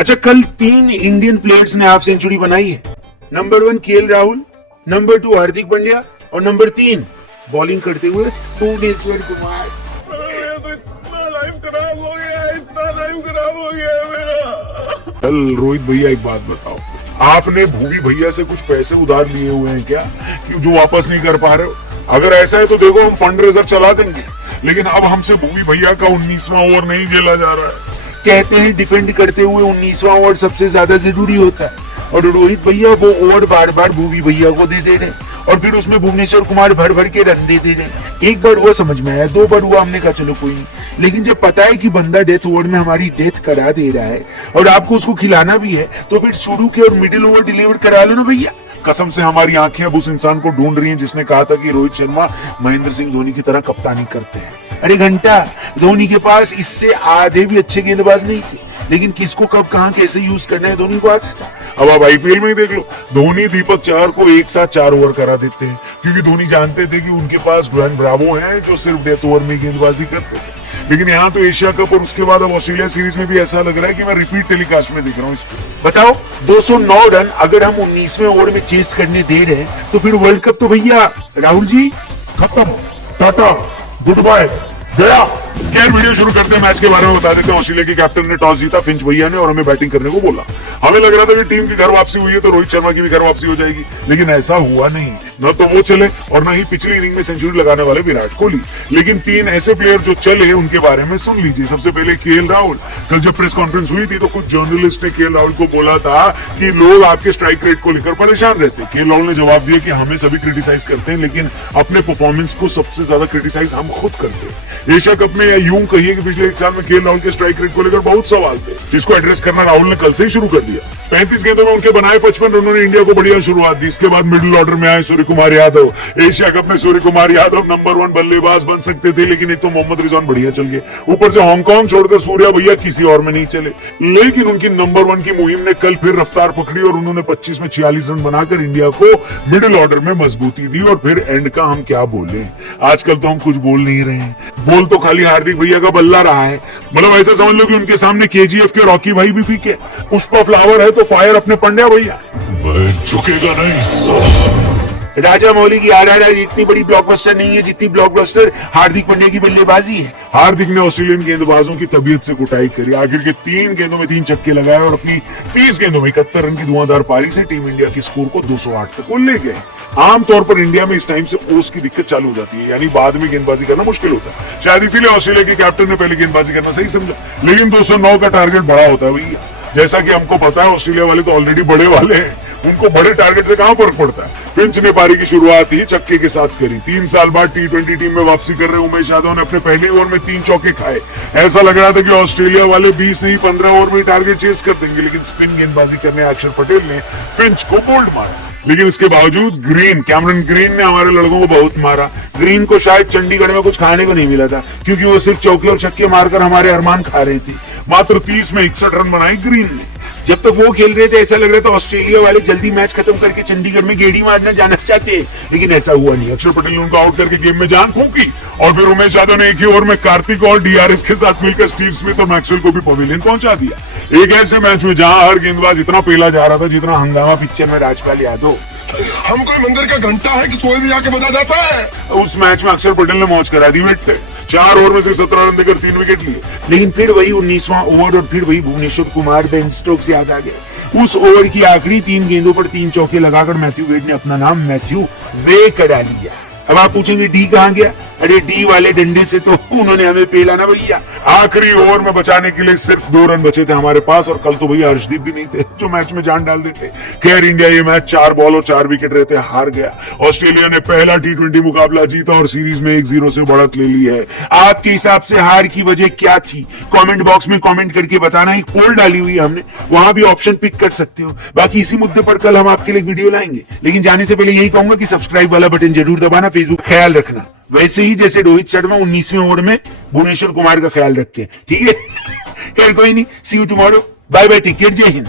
अच्छा, कल 3 Indian players ने हाफ सेंचुरी बनाई है। Number 1 KL Rahul, number 2 Hardik Pandya और नंबर 3 बॉलिंग करते हुए भुवनेश्वर कुमार। तो इतना लाइफ खराब हो गया, इतना लाइफ खराब हो गया मेरा। कल रोहित भैया एक बात बताओ, आपने भूवी भैया से कुछ पैसे उधार लिए हुए हैं क्या, कि जो वापस नहीं कर पा रहे हो? अगर ऐसा है तो देखो, हम फंड रेजर चला देंगे, लेकिन अब हमसे भूवी भैया का 19वां ओवर नहीं झेला जा रहा है। कहते हैं डिफेंड करते हुए 19वां ओवर सबसे ज्यादा जरूरी होता है, और रोहित भैया वो ओवर बार बार भूवी भैया को दे रहे हैं, और फिर उसमें भुवनेश्वर कुमार भर भर के रन दे रहे हैं। एक बार हुआ समझ में आया, 2 बार हुआ हमने कहा चलो कोई नहीं, लेकिन जब पता है कि बंदा डेथ ओवर में हमारी डेथ करा दे रहा है और आपको उसको खिलाना भी है, तो फिर शुरू के और मिडिल ओवर डिलीवर करा लो ना भैया। कसम से हमारी आंखें अब उस इंसान को ढूंढ रही हैं जिसने कहा था कि रोहित शर्मा महेंद्र सिंह धोनी की तरह कप्तानी करते हैं। अरे घंटा, धोनी के पास इससे आधे भी अच्छे गेंदबाज नहीं थे, लेकिन किसको कब कहां कैसे यूज करना है धोनी को आता था। अब आप आईपीएल में ही देख लो, धोनी दीपक चहर को एक साथ 4 ओवर करा देते हैं, क्योंकि धोनी जानते थे कि उनके पास ड्वेन ब्रावो हैं जो सिर्फ डेथ ओवर में गेंदबाजी करते थे। लेकिन यहाँ तो एशिया कप और उसके बाद अब ऑस्ट्रेलिया सीरीज में भी ऐसा लग रहा है कि मैं रिपीट टेलीकास्ट में देख रहा हूँ इसको। बताओ, 209 रन अगर हम 19वें ओवर में चेस करने दे रहे हैं, तो फिर वर्ल्ड कप तो भैया राहुल जी खत्म, टाटा, गुड बाय, गया। खैर, वीडियो शुरू करते हैं, मैच के बारे में बता देते हैं। ऑस्ट्रेलिया के कैप्टन ने टॉस जीता, फिंच भैया ने, और हमें बैटिंग करने को बोला। हमें लग रहा था कि टीम की घर वापसी हुई है तो रोहित शर्मा की भी घर वापसी हो जाएगी, लेकिन ऐसा हुआ नहीं। न तो वो चले और न ही पिछली इनिंग में सेंचुरी लगाने वाले विराट कोहली। लेकिन 3 ऐसे प्लेयर जो चले उनके बारे में सुन लीजिए। सबसे पहले केएल राहुल। कल जब प्रेस कॉन्फ्रेंस हुई थी तो कुछ जर्नलिस्ट ने केएल राहुल को बोला था कि लोग आपके स्ट्राइक रेट को लेकर परेशान रहते हैं। केएल राहुल ने जवाब दिया कि हमें सभी क्रिटिसाइज करते हैं, लेकिन अपने परफॉर्मेंस को सबसे ज्यादा क्रिटिसाइज हम खुद करते हैं। एशिया कप में, या यूं कहिए कि पिछले 1 साल में केएल राहुल के स्ट्राइक रेट को लेकर बहुत सवाल थे, जिसको एड्रेस करना राहुल ने कल से ही शुरू कर दिया। 35 गेंदों में उनके बनाए 55 रनों ने इंडिया को बढ़िया शुरुआत दी। इसके बाद मिडिल ऑर्डर में आए सूर्य कुमार यादव। एशिया कप में सूर्य कुमार यादव नंबर 1 बल्लेबाज बन सकते थे, लेकिन एक तो मोहम्मद रिजवान बढ़िया चल गए, ऊपर से हांगकांग छोड़कर सूर्या भैया किसी और में नहीं चले। लेकिन उनकी नंबर 1 की मुहिम ने कल फिर रफ्तार पकड़ी और उन्होंने 25 में 46 रन बनाकर इंडिया को मिडिल ऑर्डर में मजबूती दी। और फिर एंड का हम क्या बोले, आजकल तो हम कुछ बोल नहीं रहे हैं, बोल तो खाली हार्दिक भैया का बल्ला रहा है। मतलब ऐसा समझ लो कि उनके सामने केजीएफ के रॉकी भाई भी फीके, पुष्पा फ्लावर है तो फायर अपने पंड्या भैया। मैं झुकेगा नहीं साला। राजा मौली की आरआरआर इतनी बड़ी ब्लॉकबस्टर नहीं है जितनी ब्लॉकबस्टर हार्दिक पांड्या की बल्लेबाजी है। हार्दिक ने ऑस्ट्रेलियन गेंदबाजों की तबीयत से कुटाई करी, आखिर के 3 गेंदों में 3 छक्के लगाए और अपनी 30 गेंदों में 71 रन की धुआंधार पारी से टीम इंडिया के स्कोर को 208 तक वो ले गए। आमतौर पर इंडिया में इस टाइम से ओस की दिक्कत चालू हो जाती है, यानी बाद में गेंदबाजी करना मुश्किल होता है। शायद इसीलिए ऑस्ट्रेलिया के कैप्टन ने पहले गेंदबाजी करना सही समझा, लेकिन 209 का टारगेट बड़ा होता है भैया। जैसा कि हमको पता है, ऑस्ट्रेलिया वाले तो ऑलरेडी बड़े वाले हैं, उनको बड़े टारगेट से कहां फर्क पड़ता है। फिंच ने पारी की शुरुआत ही छक्के के साथ करी। 3 साल बाद T20 टीम में वापसी कर रहे उमेश यादव ने अपने पहले ओवर में 3 चौके खाए। ऐसा लग रहा था कि ऑस्ट्रेलिया वाले 20 नहीं 15 ओवर में टारगेट चेस कर देंगे, लेकिन स्पिन गेंदबाजी करने अक्षर पटेल ने फिंच को बोल्ड मारा। लेकिन इसके बावजूद कैमरन ग्रीन ने हमारे लड़कों को बहुत मारा। ग्रीन को शायद चंडीगढ़ में कुछ खाने को नहीं मिला था, क्योंकि वो सिर्फ चौके और छक्के मारकर हमारे अरमान खा रहे थे। मात्र 30 में 61 रन बनाए ग्रीन ने। जब तक वो खेल रहे थे ऐसा लग रहा था ऑस्ट्रेलिया वाले जल्दी मैच खत्म करके चंडीगढ़ में गेड़ी मारना जाना चाहते हैं, लेकिन ऐसा हुआ नहीं। अक्षर पटेल ने उनको आउट करके गेम में जान फूंकी, और फिर उमेश यादव ने एक ही ओवर में कार्तिक और डीआरएस के साथ मिलकर स्टीव स्मिथ और मैक्सवेल को भी पवेलियन पहुंचा दिया। एक ऐसे मैच में जहां हर गेंदबाज इतना पेला जा रहा था जितना हंगामा पिक्चर में राजपाल यादव। हम कोई मंदिर का घंटा है कि कोई भी आके बजा जाता है। उस मैच में अक्षर पटेल ने मौज करा दी। विकेट पे 4 ओवर में से 17 रन देकर 3 विकेट लिए। लेकिन फिर वही 19वां ओवर और फिर वही भुवनेश्वर कुमार बेन स्टोक्स याद आ गए। उस ओवर की आखिरी 3 गेंदों पर 3 चौके लगाकर मैथ्यू वेड ने अपना नाम मैथ्यू वे करा लिया। अब आप पूछेंगे डी कहां गया? अरे डी वाले डंडे से तो उन्होंने हमें पेला ना भैया। आखिरी ओवर में बचाने के लिए सिर्फ 2 रन बचे थे हमारे पास, और कल तो भैया हर्षदीप भी नहीं थे जो मैच में जान डाल देते। खैर, इंडिया ये मैच 4 बॉल और 4 विकेट रहते हार गया। ऑस्ट्रेलिया ने पहला T20 मुकाबला जीता और सीरीज में 1-0 से बढ़त ले ली है। आपके हिसाब से हार की वजह क्या थी? कमेंट बॉक्स में कमेंट करके बताना। एक पोल डाली हुई है हमने, वहां भी ऑप्शन पिक कर सकते हो। बाकी इसी मुद्दे पर कल हम आपके लिए वीडियो लाएंगे, लेकिन जाने से पहले यही कहूंगा कि सब्सक्राइब वाला बटन जरूर दबाना, फेसबुक ख्याल रखना, वैसे ही जैसे रोहित शर्मा 19वें ओवर में भुवनेश्वर कुमार का ख्याल रखते हैं, ठीक है? खैर कोई नहीं, see you tomorrow, bye bye, take care, जय हिंद।